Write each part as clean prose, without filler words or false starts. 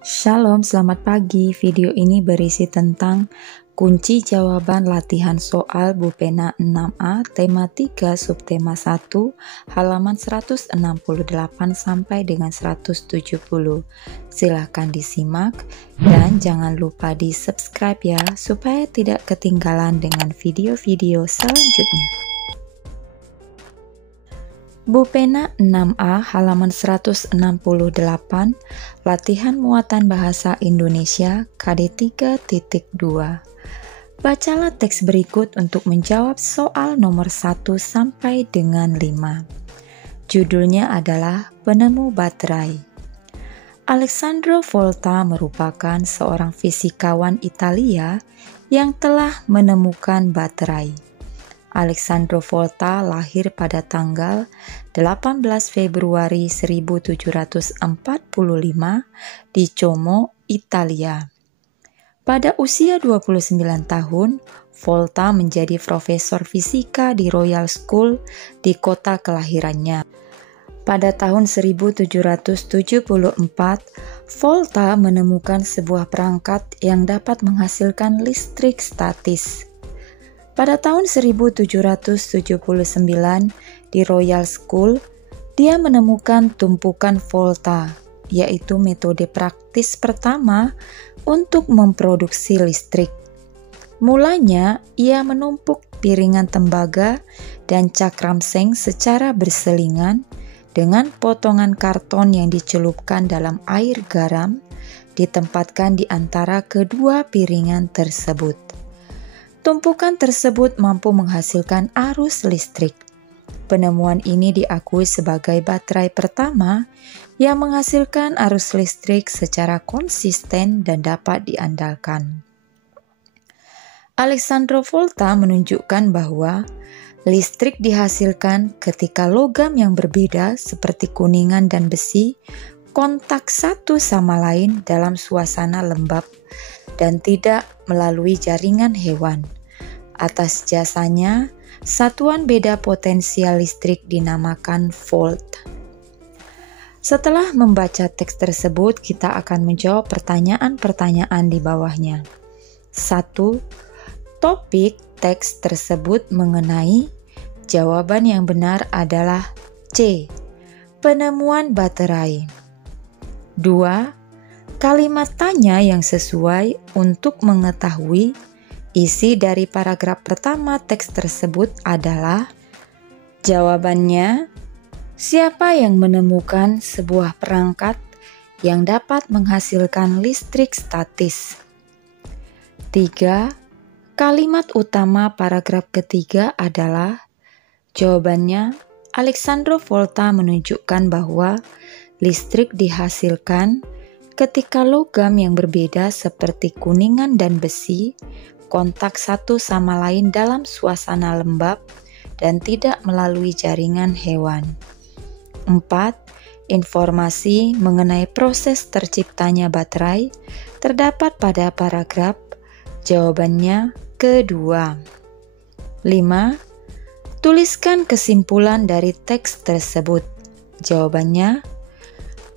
Shalom, selamat pagi. Video ini berisi tentang kunci jawaban latihan soal Bupena 6A, tema 3, subtema 1, halaman 168 sampai dengan 170. Silahkan disimak dan jangan lupa di subscribe ya, supaya tidak ketinggalan dengan video-video selanjutnya. Bupena 6A halaman 168, latihan muatan bahasa Indonesia KD 3.2. Bacalah teks berikut untuk menjawab soal nomor 1 sampai dengan 5. Judulnya adalah Penemu Baterai. Alessandro Volta merupakan seorang fisikawan Italia yang telah menemukan baterai. Alessandro Volta lahir pada tanggal 18 Februari 1745 di Como, Italia. Pada usia 29 tahun, Volta menjadi profesor fisika di Royal School di kota kelahirannya. Pada tahun 1774, Volta menemukan sebuah perangkat yang dapat menghasilkan listrik statis. Pada tahun 1779 di Royal School, dia menemukan tumpukan volta, yaitu metode praktis pertama untuk memproduksi listrik. Mulanya, ia menumpuk piringan tembaga dan cakramseng secara berselingan dengan potongan karton yang dicelupkan dalam air garam, ditempatkan di antara kedua piringan tersebut. Tumpukan tersebut mampu menghasilkan arus listrik. Penemuan ini diakui sebagai baterai pertama yang menghasilkan arus listrik secara konsisten dan dapat diandalkan. Alessandro Volta menunjukkan bahwa listrik dihasilkan ketika logam yang berbeda seperti kuningan dan besi kontak satu sama lain dalam suasana lembab dan tidak melalui jaringan hewan. Atas jasanya, satuan beda potensial listrik dinamakan volt. Setelah membaca teks tersebut, kita akan menjawab pertanyaan-pertanyaan di bawahnya. 1. Topik teks tersebut mengenai jawaban yang benar adalah C. Penemuan baterai. 2. Kalimat tanya yang sesuai untuk mengetahui isi dari paragraf pertama teks tersebut adalah jawabannya, siapa yang menemukan sebuah perangkat yang dapat menghasilkan listrik statis? 3. Kalimat utama paragraf ketiga adalah jawabannya, Alessandro Volta menunjukkan bahwa listrik dihasilkan ketika logam yang berbeda seperti kuningan dan besi kontak satu sama lain dalam suasana lembab dan tidak melalui jaringan hewan. 4. Informasi mengenai proses terciptanya baterai terdapat pada paragraf jawabannya kedua. 5. Tuliskan kesimpulan dari teks tersebut. Jawabannya,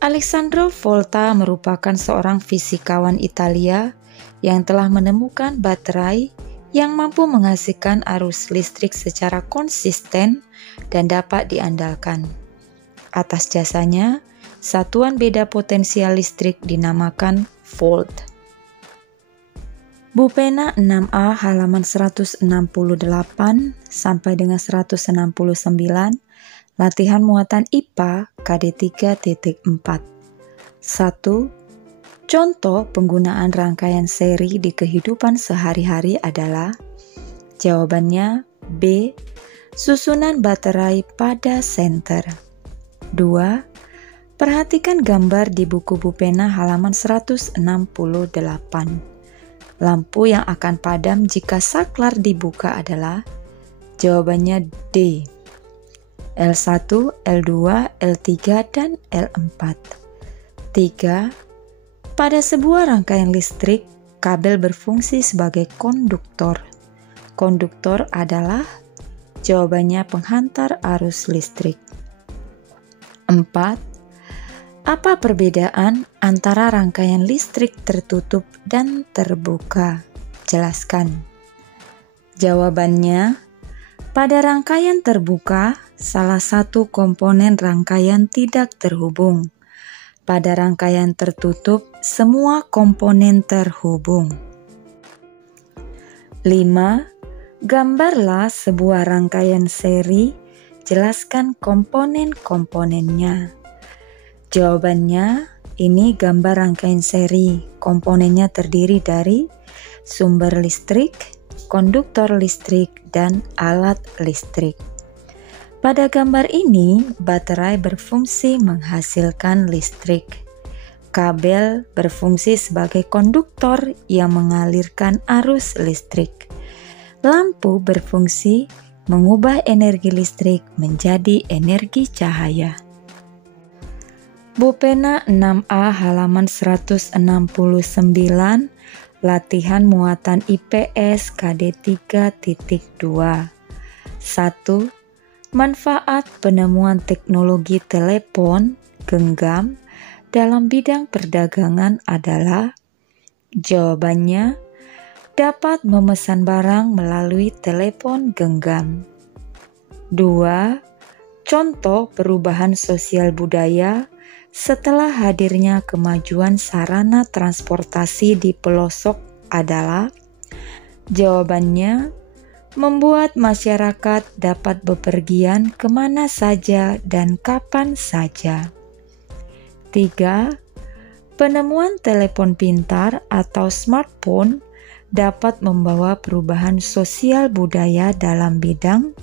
Alessandro Volta merupakan seorang fisikawan Italia yang telah menemukan baterai yang mampu menghasilkan arus listrik secara konsisten dan dapat diandalkan. Atas jasanya, satuan beda potensial listrik dinamakan volt. Bupena 6A halaman 168 sampai dengan 169, latihan muatan IPA KD 3.4. 1. Contoh penggunaan rangkaian seri di kehidupan sehari-hari adalah jawabannya B. Susunan baterai pada senter. 2. Perhatikan gambar di buku Bupena halaman 168. Lampu yang akan padam jika saklar dibuka adalah jawabannya D. L1, L2, L3, dan L4. 3. Pada sebuah rangkaian listrik, kabel berfungsi sebagai konduktor. Konduktor adalah jawabannya penghantar arus listrik. 4. Apa perbedaan antara rangkaian listrik tertutup dan terbuka? Jelaskan. Jawabannya, pada rangkaian terbuka, salah satu komponen rangkaian tidak terhubung. Pada rangkaian tertutup, semua komponen terhubung. 5. Gambarlah sebuah rangkaian seri, jelaskan komponen-komponennya. Jawabannya, ini gambar rangkaian seri. Komponennya terdiri dari sumber listrik, konduktor listrik, dan alat listrik. Pada gambar ini, baterai berfungsi menghasilkan listrik. Kabel berfungsi sebagai konduktor yang mengalirkan arus listrik. Lampu berfungsi mengubah energi listrik menjadi energi cahaya. Bupena 6A halaman 169, latihan muatan IPS KD 3.2. 1. Manfaat penemuan teknologi telepon genggam dalam bidang perdagangan adalah, jawabannya, dapat memesan barang melalui telepon genggam. 2. Contoh perubahan sosial budaya setelah hadirnya kemajuan sarana transportasi di pelosok adalah, jawabannya, membuat masyarakat dapat bepergian kemana saja dan kapan saja. 3. Penemuan telepon pintar atau smartphone dapat membawa perubahan sosial budaya dalam bidang,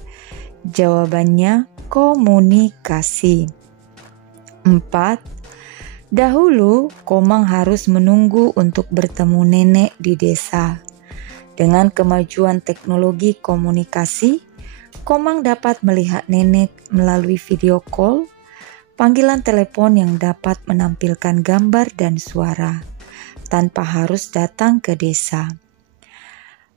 jawabannya, komunikasi. 4. Dahulu, Komang harus menunggu untuk bertemu nenek di desa. Dengan kemajuan teknologi komunikasi, Komang dapat melihat nenek melalui video call, panggilan telepon yang dapat menampilkan gambar dan suara, tanpa harus datang ke desa.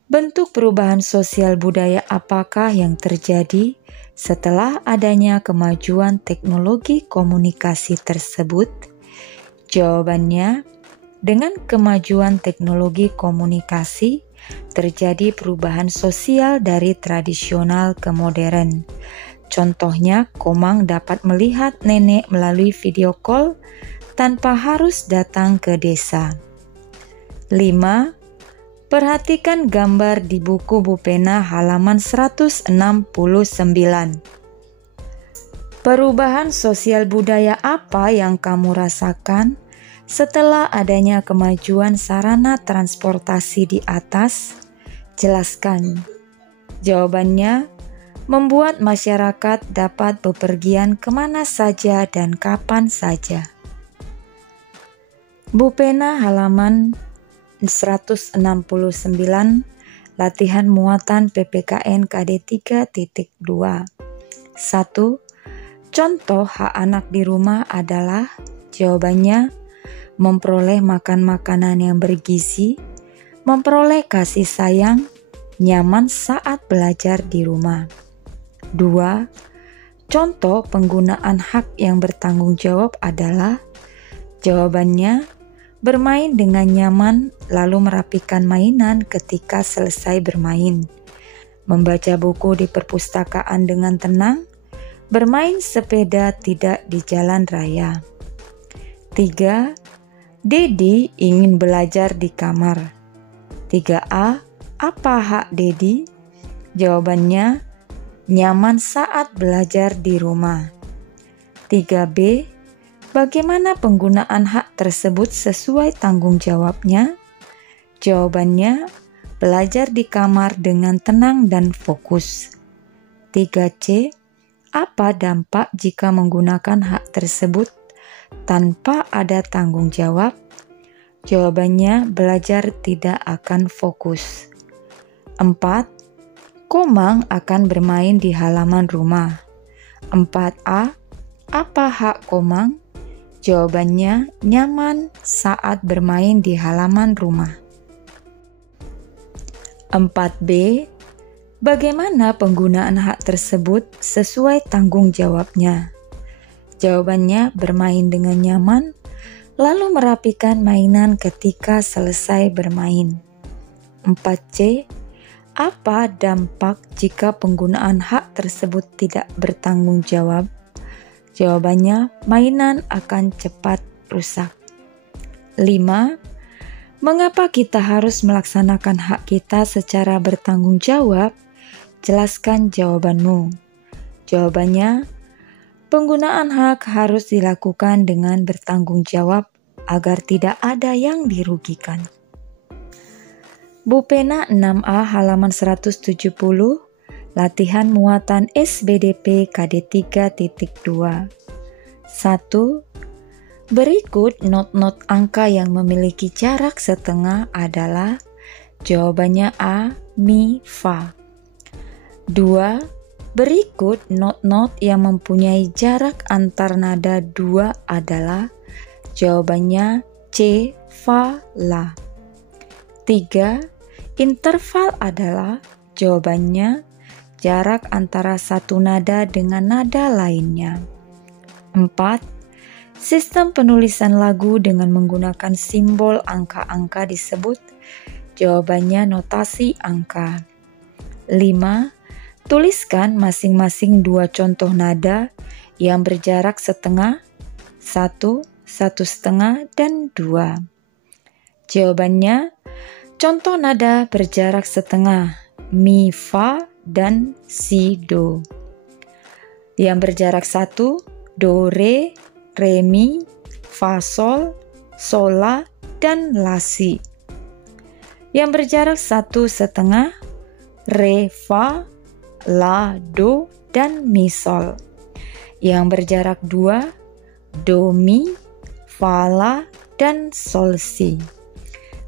Bentuk perubahan sosial budaya apakah yang terjadi setelah adanya kemajuan teknologi komunikasi tersebut? Jawabannya, dengan kemajuan teknologi komunikasi, terjadi perubahan sosial dari tradisional ke modern. Contohnya, Komang dapat melihat nenek melalui video call tanpa harus datang ke desa. 5. Perhatikan gambar di buku Bupena halaman 169. Perubahan sosial budaya apa yang kamu rasakan setelah adanya kemajuan sarana transportasi di atas? Jelaskan. Jawabannya, membuat masyarakat dapat bepergian kemana saja dan kapan saja. Bupena halaman 169, latihan muatan PPKN KD 3.2. 1. Contoh hak anak di rumah adalah, jawabannya, memperoleh makan makanan yang bergizi, memperoleh kasih sayang, nyaman saat belajar di rumah. 2. Contoh penggunaan hak yang bertanggung jawab adalah, jawabannya, bermain dengan nyaman lalu merapikan mainan ketika selesai bermain, membaca buku di perpustakaan dengan tenang, bermain sepeda tidak di jalan raya. 3. Dedi ingin belajar di kamar. 3A. Apa hak Dedi? Jawabannya, nyaman saat belajar di rumah. 3B. Bagaimana penggunaan hak tersebut sesuai tanggung jawabnya? Jawabannya, belajar di kamar dengan tenang dan fokus. 3C. Apa dampak jika menggunakan hak tersebut tanpa ada tanggung jawab? Jawabannya, belajar tidak akan fokus. 4. Komang akan bermain di halaman rumah. 4A. Apa hak Komang? Jawabannya, nyaman saat bermain di halaman rumah. 4B. Bagaimana penggunaan hak tersebut sesuai tanggung jawabnya? Jawabannya bermain dengan nyaman, lalu merapikan mainan ketika selesai bermain. 4C. Apa dampak jika penggunaan hak tersebut tidak bertanggung jawab? Jawabannya, mainan akan cepat rusak. 5. Mengapa kita harus melaksanakan hak kita secara bertanggung jawab? Jelaskan jawabanmu. Jawabannya, penggunaan hak harus dilakukan dengan bertanggung jawab agar tidak ada yang dirugikan. Bu Pena 6A halaman 170, latihan muatan SBDP KD 3.2. 1. Berikut not-not angka yang memiliki jarak setengah adalah, jawabannya A, Mi, Fa. 2. Berikut not-not yang mempunyai jarak antar nada 2 adalah, jawabannya C, Fa, La. 3. Interval adalah, jawabannya jarak antara satu nada dengan nada lainnya. 4. Sistem penulisan lagu dengan menggunakan simbol angka-angka disebut, jawabannya notasi angka. 5. Tuliskan masing-masing 2 contoh nada yang berjarak setengah, 1, 1,5, dan 2. Jawabannya, contoh nada berjarak setengah, Mi, Fa, dan Si, Do. Yang berjarak 1, Do, Re, Mi, Fa, Sol, La, dan La, Si. Yang berjarak 1,5, Re, Fa, La, Do, dan Mi, Sol. Yang berjarak 2, Do, Mi, Fa, La, dan Sol, Si.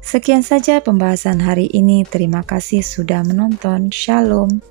Sekian saja pembahasan hari ini. Terima kasih sudah menonton. Shalom.